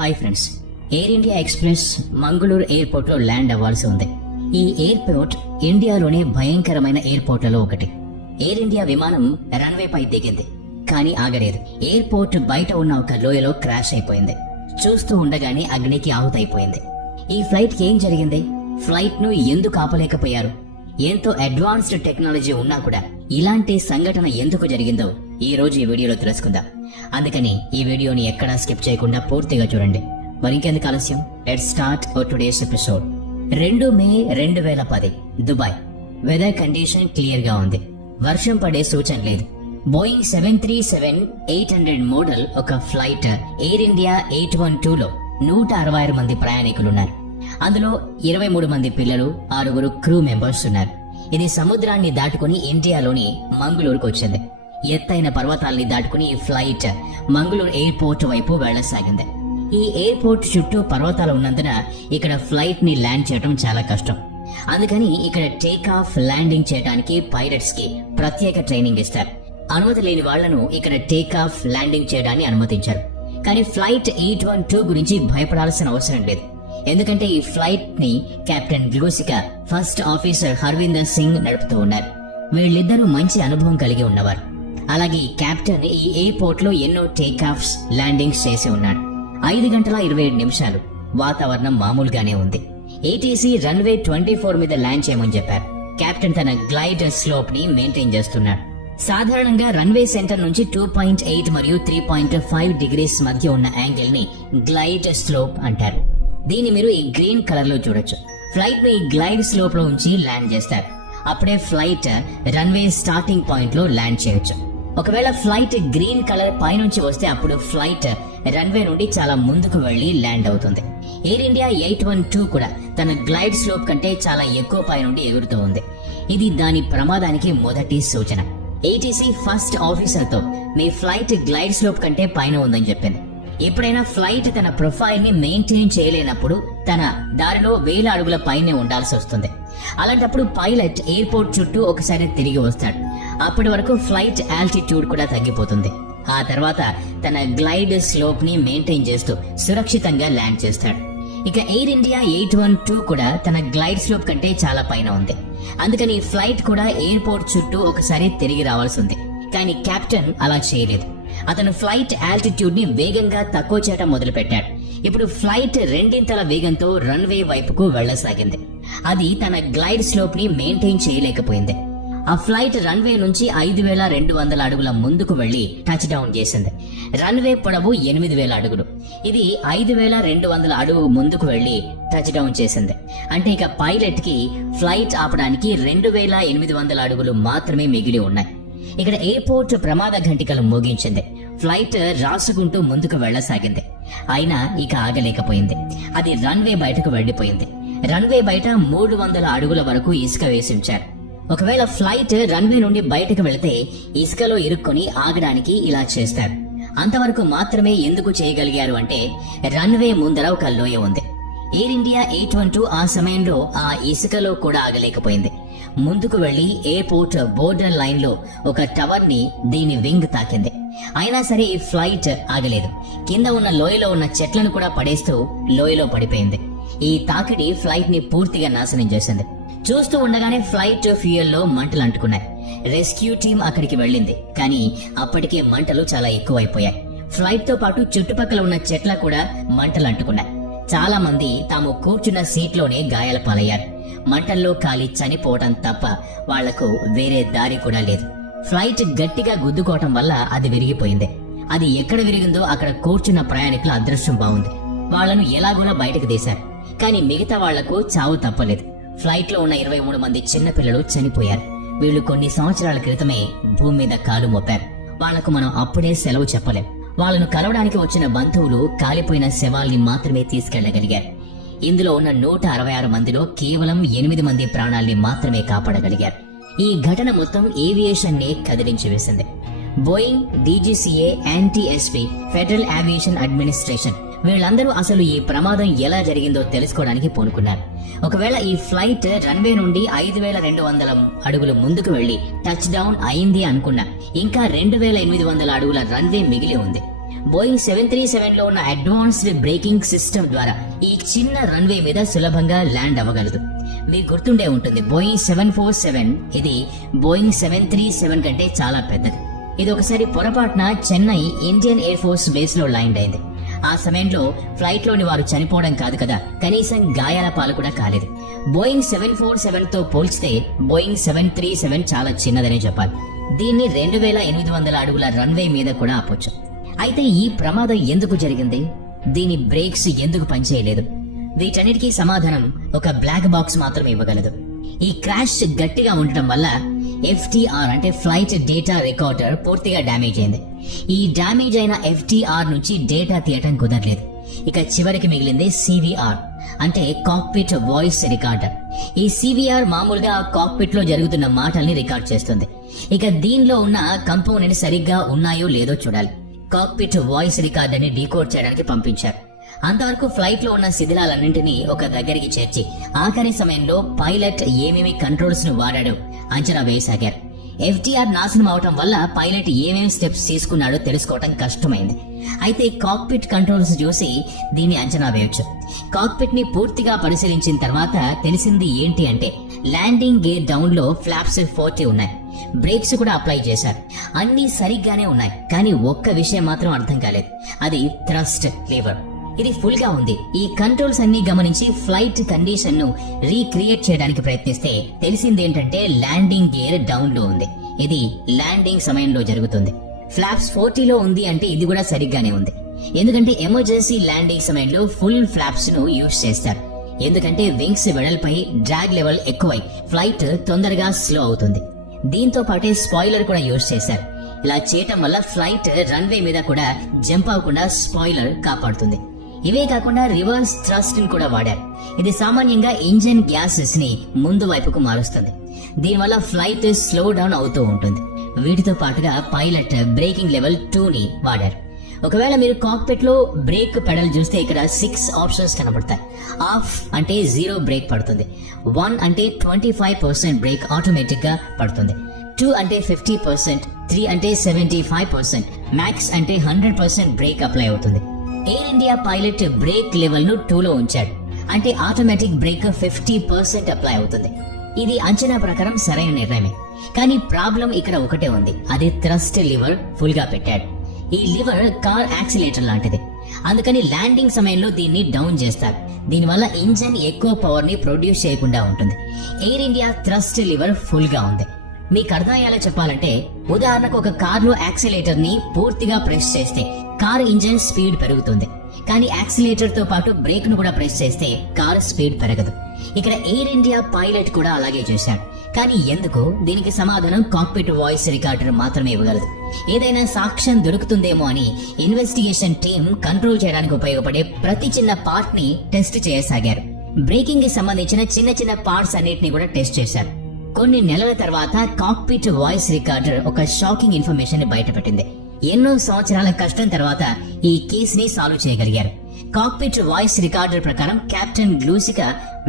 Hi friends, air India express Mangaluru airport లో land అవ్వాల్సి ఉంది. ఈ ఎయిర్పోర్ట్ ఇండియాలోనే భయంకరమైన ఎయిర్పోర్ట్లలో ఒకటి. ఎయిర్ ఇండియా విమానం రన్వే పై దిగింది, కానీ ఆగలేదు. ఎయిర్పోర్ట్ బయట ఉన్న ఒక లోయలో క్రాష్ అయిపోయింది. చూస్తూ ఉండగానే అగ్నికి ఆహుతైపోయింది. ఈ ఫ్లైట్ కి ఏం జరిగింది? ఫ్లైట్ ను ఎందుకు ఆపలేకపోయారు? ఎంతో అడ్వాన్స్డ్ టెక్నాలజీ ఉన్నా కూడా ఇలాంటి సంఘటన ఎందుకు జరిగిందో ఈ రోజు ఈ వీడియోలో తెలుసుకుందాం. అందుకని ఈ వీడియోని ఎక్కడా స్కిప్ చేయకుండా పూర్తిగా చూడండి. మరింకెందుకు ఆలస్యం, let's start today's episode. 2 May 2010 Dubai. Weather condition clear గా ఉంది. వర్షం పడే సూచన లేదు. బోయింగ్ 737-800 మోడల్ ఒక ఫ్లైట్ ఎయిర్ ఇండియా 812 లో 166 మంది ప్రయాణికులున్నారు. అందులో 23 మంది పిల్లలు, 6 క్రూ మెంబర్స్ ఉన్నారు. ఇది సముద్రాన్ని దాటుకుని ఇండియాలోని మంగళూరుకు వచ్చింది. ఎత్తైన పర్వతాల్ని దాటుకుని ఈ ఫ్లైట్ మంగళూరు ఎయిర్పోర్ట్ వైపు వెళ్లసాగింది. ఈ ఎయిర్పోర్ట్ చుట్టూ పర్వతాలు ఉన్నందున ఇక్కడ ఫ్లైట్ ని ల్యాండ్ చేయడం చాలా కష్టం. అందుకని ఇక్కడ టేక్ ఆఫ్, ల్యాండింగ్ చేయడానికి పైలట్స్ కి ప్రత్యేక ట్రైనింగ్ ఇస్తారు. అనుమతి లేని వాళ్లను ఇక్కడ టేక్ ఆఫ్, ల్యాండింగ్ చేయడాన్ని అనుమతించారు. కానీ ఫ్లైట్ 812 గురించి భయపడాల్సిన అవసరం లేదు. ఎందుకంటే ఈ ఫ్లైట్ ని కెప్టెన్ గ్లూసికా, ఫస్ట్ ఆఫీసర్ హర్విందర్ సింగ్ నడుపుతూ ఉన్నారు. వీళ్ళిద్దరూ మంచి అనుభవం కలిగి ఉన్నవారు. అలాగే ఈ కెప్టెన్ ఈ ఎయిర్పోర్ట్ లో ఎన్నో టేక్ ఆఫ్స్, ల్యాండింగ్స్ చేసి ఉన్నాడు. 5 గంటల 27 నిమిషాలు. వాతావరణం మామూలుగానే ఉంది. ఏటీసీ రన్వే 24 మీద ల్యాండ్ చేయమని చెప్పారు. కెప్టెన్ తన గ్లైడ్ స్లోప్ ని మెయింటైన్ చేస్తున్నాడు. సాధారణంగా రన్వే సెంటర్ నుంచి 2.8 మరియు 3.5 డిగ్రీస్ మధ్య ఉన్న యాంగిల్ ని గ్లైడ్ స్లోప్ అంటారు. దీన్ని మీరు ఈ గ్రీన్ కలర్ లో చూడొచ్చు. ఫ్లైట్ ని గ్లైడ్ స్లోప్ లో ఉంచి ల్యాండ్ చేస్తారు. అప్పుడే ఫ్లైట్ రన్వే స్టార్టింగ్ పాయింట్ లో ల్యాండ్ చేయొచ్చు. ఒకవేళ ఫ్లైట్ గ్రీన్ కలర్ పైనుంచి వస్తే అప్పుడు ఫ్లైట్ రన్వే నుండి చాలా ముందుకు వెళ్లి ల్యాండ్ అవుతుంది. ఎయిర్ ఇండియా 812 కూడా తన గ్లైడ్ స్లోప్ కంటే చాలా ఎక్కువ పై నుండి ఎగురుతూ ఉంది. ఇది దాని ప్రమాదానికి మొదటి సూచన. ఏటీసీ ఫస్ట్ ఆఫీసర్ తో మీ ఫ్లైట్ గ్లైడ్ స్లోప్ కంటే పైన ఉందని చెప్పింది. ఎప్పుడైనా ఫ్లైట్ తన ప్రొఫైల్ ని మెయింటైన్ చేయలేనప్పుడు తన దారిలో 1000 అడుగుల పైనే ఉండాల్సి వస్తుంది. అలాంటప్పుడు పైలట్ ఎయిర్పోర్ట్ చుట్టూ ఒకసారి తిరిగి వస్తాడు. అప్పటి వరకు ఫ్లైట్ ఆల్టిట్యూడ్ కూడా తగ్గిపోతుంది. ఆ తర్వాత తన గ్లైడ్ స్లోప్ ని మెయింటైన్ చేస్తూ సురక్షితంగా ల్యాండ్ చేస్తాడు. ఇక ఎయిర్ ఇండియా 812 కూడా తన గ్లైడ్ స్లోప్ కంటే చాలా పైన ఉంది. అందుకని ఫ్లైట్ కూడా ఎయిర్పోర్ట్ చుట్టూ ఒకసారి తిరిగి రావాల్సి ఉంది. కానీ కెప్టెన్ అలా చేయలేదు. అతను ఫ్లైట్ ఆల్టిట్యూడ్ ని వేగంగా తక్కువ చేయడం మొదలు పెట్టాడు. ఇప్పుడు ఫ్లైట్ రెండింతల వేగంతో రన్వే వైపుకు వెళ్లసాగింది. అది తన గ్లైడ్ స్లోప్ ని మెయింటైన్ చేయలేకపోయింది. ఆ ఫ్లైట్ రన్వే నుంచి 5200 అడుగుల ముందుకు వెళ్లి టచ్ డౌన్ చేసింది. రన్వే పొడవు 8000 అడుగులు. ఇది 5200 అడుగు ముందుకు వెళ్లి టచ్ డౌన్ చేసింది. అంటే ఇక పైలట్ కి ఫ్లైట్ ఆపడానికి 2800 అడుగులు మాత్రమే మిగిలి ఉన్నాయి. ఇక్కడ ఎయిర్పోర్ట్ ప్రమాద ఘంటికలు మోగించింది. ఫ్లైట్ రాసుకుంటూ ముందుకు వెళ్లసాగింది. అయినా ఇక ఆగలేకపోయింది. అది రన్వే బయటకు వెళ్లిపోయింది. రన్వే బయట 300 అడుగుల వరకు ఇసుక వేసి ఉంచారు. ఒకవేళ ఫ్లైట్ రన్వే నుండి బయటకు వెళితే ఇసుకలో ఇరుక్కొని ఆగడానికి ఇలా చేస్తారు. అంతవరకు మాత్రమే ఎందుకు చేయగలిగారు అంటే రన్వే ముందర ఒక లోయ ఉంది. ఎయిర్ ఇండియా 812 ఆ సమయంలో ఆ ఇసుకలో కూడా ఆగలేకపోయింది. ముందుకు వెళ్లి ఎయిర్పోర్ట్ బోర్డర్ లైన్ లో ఒక టవర్ ని దీని వింగ్ తాకింది. అయినా సరే ఈ ఫ్లైట్ ఆగలేదు. కింద ఉన్న లోయలో ఉన్న చెట్లను కూడా పడేస్తూ లోయలో పడిపోయింది. ఈ తాకిడి ఫ్లైట్ ని పూర్తిగా నాశనం చేసింది. చూస్తూ ఉండగానే ఫ్లైట్ ఫ్యూయల్ లో మంటలు అంటుకున్నాయి. రెస్క్యూ టీం అక్కడికి వెళ్ళింది. కానీ అప్పటికే మంటలు చాలా ఎక్కువైపోయాయి. ఫ్లైట్ తో పాటు చుట్టుపక్కల ఉన్న చెట్ల కూడా మంటలు అంటుకున్నాయి. చాలా మంది తాము కూర్చున్న సీట్లోనే గాయాల పాలయ్యారు. మంటల్లో కాలి చనిపోవడం తప్ప వాళ్లకు వేరే దారి కూడా లేదు. ఫ్లైట్ గట్టిగా గుద్దుకోవటం వల్ల అది విరిగిపోయింది. అది ఎక్కడ విరిగిందో అక్కడ కూర్చున్న ప్రయాణికుల అదృష్టం బాగుంది. వాళ్లను ఎలాగోలా బయటకు తీశారు. కానీ మిగతా వాళ్లకు చావు తప్పలేదు. ఫ్లైట్ లో ఉన్న 23 మంది చిన్నపిల్లలు చనిపోయారు. వీళ్లు కొన్ని సంవత్సరాల క్రితమే భూమి మీద కాలు మోపారు. వాళ్లకు మనం అప్పుడే సెలవు చెప్పలేం. వాళ్లను కలవడానికి వచ్చిన బంధువులు కాలిపోయిన శవాల్ని మాత్రమే తీసుకెళ్లగలిగారు. ఇందులో ఉన్న 166 మందిలో కేవలం 8 మంది ప్రాణాల్ని మాత్రమే కాపాడగలిగారు. ఈ ఘటన మొత్తం ఏవియేషన్ నే కదిలించి వేసింది. Boeing, DGCA, NTSB, federal aviation administration వీళ్ళందరూ అసలు ఈ ప్రమాదం ఎలా జరిగిందో తెలుసుకోవడానికి పూనుకున్నారు. ఒకవేళ ఈ ఫ్లైట్ రన్వే నుండి 5200 అడుగులు ముందుకు వెళ్లి టచ్ డౌన్ అయింది అనుకున్నా ఇంకా 2800 అడుగుల రన్వే మిగిలి ఉంది. బోయింగ్ 737 లో ఉన్న అడ్వాన్స్డ్ బ్రేకింగ్ సిస్టమ్ ద్వారా ఈ చిన్న రన్వే మీద సులభంగా ల్యాండ్ అవ్వగలదు. మీకు గుర్తుండే ఉంటుంది, బోయింగ్ 747 ఇది బోయింగ్ 737 కంటే చాలా పెద్దది. ఇది ఒకసారి పొరపాటున Chennai Indian air force base లో ల్యాండ్ అయింది. ఆ సమయంలో ఫ్లైట్ లోని వారు చనిపోవడం కాదు కదా, కనీసం గాయాల పాలు కూడా కాలేదు. బోయింగ్ 747 తో పోల్చితే బోయింగ్ 737 చాలా చిన్నదనే చెప్పాలి. దీన్ని 2800 అడుగుల రన్వే మీద కూడా ఆపొచ్చు. అయితే ఈ ప్రమాదం ఎందుకు జరిగింది? దీని బ్రేక్స్ ఎందుకు పనిచేయలేదు? వీటన్నిటికీ సమాధానం ఒక బ్లాక్ బాక్స్ మాత్రమే ఇవ్వగలదు. ఈ క్రాష్ గట్టిగా ఉండటం వల్ల FTR అంటే ఫ్లైట్ డేటా రికార్డర్ పూర్తిగా డ్యామేజ్ అయింది. ఈ డ్యామేజ్ అయిన FTR నుంచి డేటా తీయటం కుదరలేదు. ఇక చివరికి మిగిలింది CVR అంటే కాక్పిట్ వాయిస్ రికార్డర్. ఈ CVR మామూలుగా కాక్పిట్ లో జరుగుతున్న మాటల్ని రికార్డ్ చేస్తుంది. ఇక దీనిలో ఉన్న కంపోనెంట్ సరిగ్గా ఉన్నాయో లేదో చూడాలి. కాక్పిట్ వాయిస్ రికార్డర్ ని డీకోడ్ చేయడానికి పంపించారు. అంతవరకు ఫ్లైట్ లో ఉన్న శిథిలాలన్నింటినీ ఒక దగ్గరికి చేర్చి ఆఖరి సమయంలో పైలట్ ఏమేమి కంట్రోల్స్ ను వాడాడో అంచనా వేయసాగారు. FTR నాశనం అవటం వల్ల పైలట్ ఏమేమి స్టెప్స్ తీసుకున్నాడో తెలుసుకోవటం కష్టమైంది. అయితే కాక్పిట్ కంట్రోల్స్ చూసి దీన్ని అంచనా వేయొచ్చు. కాక్పిట్ ని పూర్తిగా పరిశీలించిన తర్వాత తెలిసింది ఏంటి అంటే ల్యాండింగ్ గేర్ డౌన్ లో ఫ్లాప్స్ 40 ఉన్నాయి. బ్రేక్స్ కూడా అప్లై చేశారు. అన్ని సరిగ్గానే ఉన్నాయి. కానీ ఒక్క విషయం మాత్రం అర్థం కాలేదు. అది థ్రస్ట్ లీవర్. ఇది ఫుల్ గా ఉంది. ఈ కంట్రోల్స్ అన్ని గమనించి ఫ్లైట్ కండిషన్ ను రీక్రియేట్ చేయడానికి ప్రయత్నిస్తే తెలిసింది ఏంటంటే ల్యాండింగ్ గేర్ డౌన్ లో ఉంది. ఇది ల్యాండింగ్ సమయంలో జరుగుతుంది. ఫ్లాప్స్ 40 లో ఉంది అంటే ఇది కూడా సరిగ్గానే ఉంది. ఎందుకంటే ఎమర్జెన్సీ ల్యాండింగ్ సమయంలో ఫుల్ ఫ్లాప్స్ ను యూజ్ చేస్తారు. ఎందుకంటే వింగ్స్ వెడల్పై డ్రాగ్ లెవెల్ ఎక్కువై ఫ్లైట్ తొందరగా స్లో అవుతుంది. దీంతో పాటే స్పాయిలర్ కూడా యూజ్ చేశారు. ఇలా చేయటం వల్ల ఫ్లైట్ రన్వే మీద కూడా జంప్ అవ్వకుండా స్పాయిలర్ కాపాడుతుంది. ఇవే కాకుండా రివర్స్ థ్రస్ట్ ని కూడా వాడారు. ఇది సామాన్యంగా ఇంజిన్ గ్యాసెస్ ని ముందు వైపుకు మారుస్తుంది. దీనివల్ల ఫ్లైట్ స్లో డౌన్ అవుతూ ఉంటుంది. వీటితో పాటుగా పైలట్ బ్రేకింగ్ లెవెల్ 2 ని వాడారు. ఒకవేళ మీరు కాక్పిట్ లో బ్రేక్ పెడల్ చూస్తే ఇక్కడ 6 ఆప్షన్స్ కనబడతాయి. ఆఫ్ అంటే 0 బ్రేక్ పడుతుంది. 1 అంటే 25% బ్రేక్ ఆటోమేటిక్ గా పడుతుంది. 2 అంటే 50%, 3 అంటే 75%, మ్యాక్స్ అంటే 100% బ్రేక్ అప్లై అవుతుంది. Air India pilot break level ను 2 లో ఉంచాడు. అంటే ఆటోమేటిక్ బ్రేక్ 50% అప్లై అవుతుంది. ఇది అంచనా ప్రకారం సరైన నిర్ణయమే. కానీ ప్రాబ్లం ఇక్కడ ఒకటే ఉంది. అది థ్రస్ట్ లివర్ ఫుల్ గా పెట్టాడు. ఈ లివర్ కార్ యాక్సిలేటర్ లాంటిది. అందుకని ల్యాండింగ్ సమయంలో దీన్ని డౌన్ చేస్తారు. దీనివల్ల ఇంజన్ ఎక్కువ పవర్ ని ప్రొడ్యూస్ చేయకుండా ఉంటుంది. Air India thrust liver full గా ఉంది. మీకు అర్థమయ్యేలా చెప్పాలంటే ఉదాహరణకు ఒక కార్ లో యాక్సిలేటర్ ని పూర్తిగా ప్రెస్ చేస్తే కార్ ఇంజన్ స్పీడ్ పెరుగుతుంది. కానీ యాక్సిలేటర్ తో పాటు బ్రేక్ ను కూడా ప్రెస్ చేస్తే కార్ స్పీడ్ పెరగదు. ఇక్కడ ఎయిర్ ఇండియా పైలట్ కూడా అలాగే చేశాడు. కానీ ఎందుకు? దీనికి సమాధానం కాక్పిట్ వాయిస్ రికార్డర్ మాత్రమే ఇవ్వగలదు. ఏదైనా సాక్ష్యం దొరుకుతుందేమో అని ఇన్వెస్టిగేషన్ టీం కంట్రోల్ చేయడానికి ఉపయోగపడే ప్రతి చిన్న పార్ట్ ని టెస్ట్ చేయసాగారు. బ్రేకింగ్ కి సంబంధించిన చిన్న చిన్న పార్ట్స్ అన్నిటిని కూడా టెస్ట్ చేశారు. కొన్ని నెలల తర్వాత కాక్పిట్ వాయిస్ రికార్డర్ ఒక షాకింగ్ ఇన్ఫర్మేషన్ ని బయటపెట్టింది. ఎన్నో సంవత్సరాల కష్టం తర్వాత ఈ కేస్ ని సాల్వ్ చేయగలిగారు. కాక్పిట్ వాయిస్ రికార్డర్ ప్రకారం కెప్టెన్ గ్లూసిక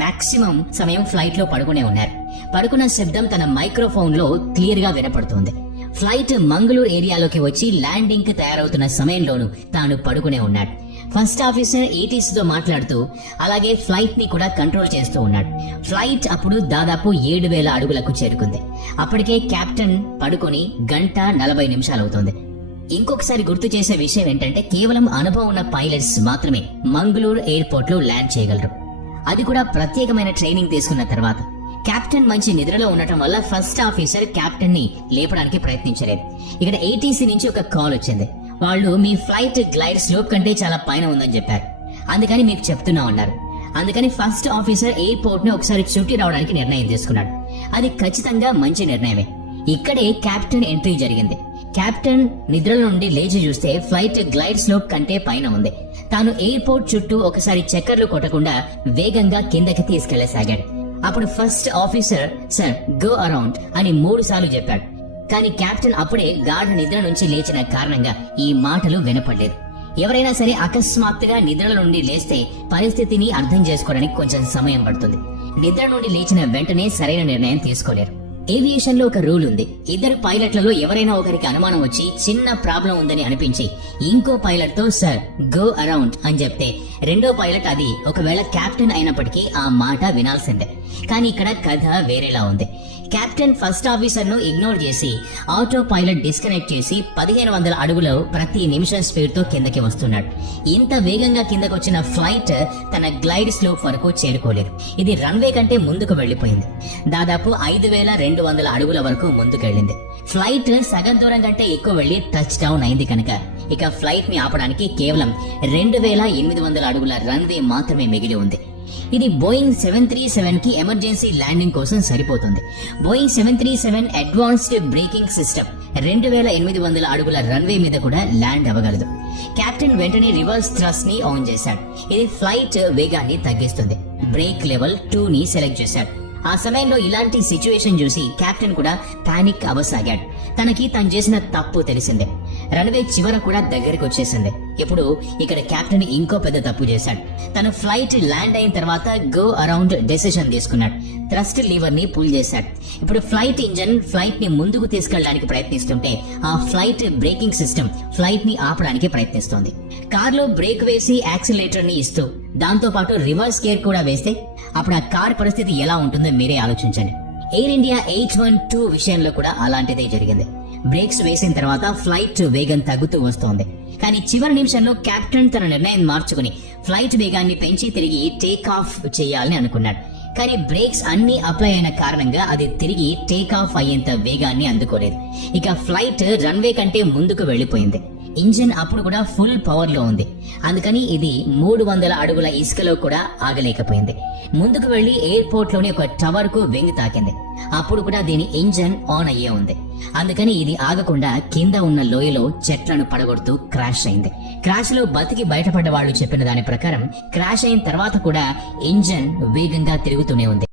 మాక్సిమం సమయం ఫ్లైట్ లో పడుకునే ఉన్నారు. పడుకున్న శబ్దం తన మైక్రోఫోన్ లో క్లియర్ గా వినపడుతోంది. ఫ్లైట్ మంగళూరు ఏరియాలోకి వచ్చి ల్యాండింగ్ కి తయారవుతున్న సమయంలోనూ తాను పడుకునే ఉన్నాడు. ఫస్ట్ ఆఫీసర్ ఏటీసీ తో మాట్లాడుతూ అలాగే ఫ్లైట్ ని కూడా కంట్రోల్ చేస్తూ ఉన్నాడు. ఫ్లైట్ అప్పుడు దాదాపు 7000 అడుగులకు చేరుకుంది. అప్పటికే కెప్టెన్ పడుకొని 1:40 అవుతోంది. ఇంకొకసారి గుర్తు చేసే విషయం ఏంటంటే కేవలం అనుభవం ఉన్న పైలట్స్ మాత్రమే మంగళూరు ఎయిర్పోర్ట్ లో ల్యాండ్ చేయగలరు. అది కూడా ప్రత్యేకమైన ట్రైనింగ్ తీసుకున్న తర్వాత. కెప్టెన్ మంచి నిద్రలో ఉండటం వల్ల ఫస్ట్ ఆఫీసర్ కెప్టెన్ ని లేపడానికి ప్రయత్నించలేదు. ఇక్కడ ఏటీసీ నుంచి ఒక కాల్ వచ్చింది. వాళ్ళు మీ ఫ్లైట్ గ్లైడ్ స్లోప్ కంటే చాలా పైన ఉందని చెప్పారు. అందుకని మీకు చెప్తున్నా ఉన్నారు. అందుకని ఫస్ట్ ఆఫీసర్ ఎయిర్పోర్ట్ ని ఒకసారి చుట్టి రావడానికి నిర్ణయం తీసుకున్నాడు. అది ఖచ్చితంగా మంచి నిర్ణయమే. ఇక్కడే కెప్టెన్ ఎంట్రీ జరిగింది. కెప్టెన్ నిద్రలో నుండి లేచి చూస్తే ఫ్లైట్ గ్లైడ్ స్లోప్ కంటే పైన ఉంది. తాను ఎయిర్పోర్ట్ చుట్టూ ఒకసారి చక్కర్లు కొట్టకుండా వేగంగా కిందకి తీసుకెళ్లసాగాడు. అప్పుడు first officer sir go around అని 3 సార్లు చెప్పాడు. కానీ కెప్టెన్ అప్పుడే గాఢ నిద్ర నుంచి లేచిన కారణంగా ఈ మాటలు వినపడలేదు. ఎవరైనా సరే అకస్మాత్తుగా నిద్ర నుండి లేస్తే పరిస్థితిని అర్థం చేసుకోవడానికి కొంచెం సమయం పడుతుంది. నిద్ర నుండి లేచిన వెంటనే సరైన నిర్ణయం తీసుకోలేరు. ఏవియేషన్ లో ఒక రూల్ ఉంది. ఇద్దరు పైలట్లలో ఎవరైనా ఒకరికి అనుమానం వచ్చి చిన్న ప్రాబ్లం ఉందని అనిపించి ఇంకో పైలట్ తో సార్ గో అరౌండ్ అని చెప్తే రెండో పైలట్ అది ఒకవేళ కెప్టెన్ అయినప్పటికీ ఆ మాట వినాల్సిందే. కానీ ఇక్కడ కథ వేరేలా ఉంది. కెప్టెన్ ఫస్ట్ ఆఫీసర్ ను ఇగ్నోర్ చేసి ఆటో పైలట్ డిస్కనెక్ట్ చేసి 1500 అడుగులు ప్రతి నిమిషం స్పీడ్ తో కిందకి వస్తున్నాడు. ఇంత వేగంగా కిందకు వచ్చిన ఫ్లైట్ తన గ్లైడ్ స్లోప్ వరకు చేరుకోలేదు. ఇది రన్వే కంటే ముందుకు వెళ్లిపోయింది. దాదాపు 5200 అడుగుల వరకు ముందుకెళ్ళింది. ఫ్లైట్ సగం దూరం కంటే ఎక్కువ వెళ్లి టచ్ డౌన్ అయింది కనుక ఇక ఫ్లైట్ ని ఆపడానికి కేవలం 2800 అడుగుల రన్వే మాత్రమే మిగిలి ఉంది. ఇది బోయింగ్ 737 కి ఎమర్జెన్సీ ల్యాండింగ్ కోసం సరిపోతుంది. బోయింగ్ 737 అడ్వాన్స్డ్ బ్రేకింగ్ సిస్టమ్ 2800 అడుగుల రన్వే మీద కూడా ల్యాండ్ అవ్వగలదు. కెప్టెన్ వెంటనే రివర్స్ థ్రస్ట్ ని ఆన్ చేశాడు. ఇది ఫ్లైట్ వేగాన్ని తగ్గిస్తుంది. బ్రేక్ లెవెల్ 2 ని సెలెక్ట్ చేశాడు. ఆ సమయంలో ఇలాంటి సిచ్యువేషన్ చూసి కెప్టెన్ కూడా పానిక్ అవ్వసాగాడు. తనకి తను చేసిన తప్పు తెలిసిందే. రన్వే చివర కూడా దగ్గరికి వచ్చేసింది. ఇప్పుడు ఇక్కడ కెప్టెన్ ఇంకో పెద్ద తప్పు చేశాడు. తన ఫ్లైట్ ల్యాండ్ అయిన తర్వాత గో అరౌండ్ డెసిషన్ తీసుకున్నాడు. థ్రస్ట్ లీవర్ ని పుల్ చేశాడు. ఇప్పుడు ఫ్లైట్ ఇంజన్ ఫ్లైట్ ని ముందుకు తీసుకెళ్ళడానికి ప్రయత్నిస్తుంటే ఆ ఫ్లైట్ బ్రేకింగ్ సిస్టమ్ ఫ్లైట్ ని ఆపడానికి ప్రయత్నిస్తోంది. కార్లో బ్రేక్ వేసి యాక్సిలరేటర్ ని ఇస్తూ దాంతో పాటు రివర్స్ గేర్ కూడా వేస్తే అప్పుడు ఆ కార్ పరిస్థితి ఎలా ఉంటుందో మీరే ఆలోచించండి. ఎయిర్ ఇండియా H-12 విషయంలో కూడా అలాంటిదే జరిగింది. బ్రేక్స్ వేసిన తర్వాత ఫ్లైట్ వేగం తగ్గుతూ వస్తోంది. కానీ చివరి నిమిషంలో కెప్టెన్ తన నిర్ణయం మార్చుకుని ఫ్లైట్ వేగాన్ని పెంచి తిరిగి టేక్ ఆఫ్ చేయాలని అనుకున్నాడు. కానీ బ్రేక్స్ అన్ని అప్లై అయిన కారణంగా అది తిరిగి టేక్ ఆఫ్ అయ్యేంత వేగాన్ని అందుకోలేదు. ఇక ఫ్లైట్ రన్వే కంటే ముందుకు వెళ్లిపోయింది. ఇంజిన్ అప్పుడు కూడా ఫుల్ పవర్ లో ఉంది. అందుకని ఇది 300 అడుగుల ఇసుకలో కూడా ఆగలేకపోయింది. ముందుకు వెళ్లి ఎయిర్పోర్ట్ లోని ఒక టవర్ కు వెంగి తాకింది. అప్పుడు కూడా దీని ఇంజిన్ ఆన్ అయ్యే ఉంది. అందుకని ఇది ఆగకుండా కింద ఉన్న లోయలో చెట్లను పడగొడుతూ క్రాష్ అయింది. క్రాష్ లో బతికి బయటపడ్డ వాళ్ళు చెప్పిన దాని ప్రకారం క్రాష్ అయిన తర్వాత కూడా ఇంజిన్ వేగంగా తిరుగుతూనే ఉంది.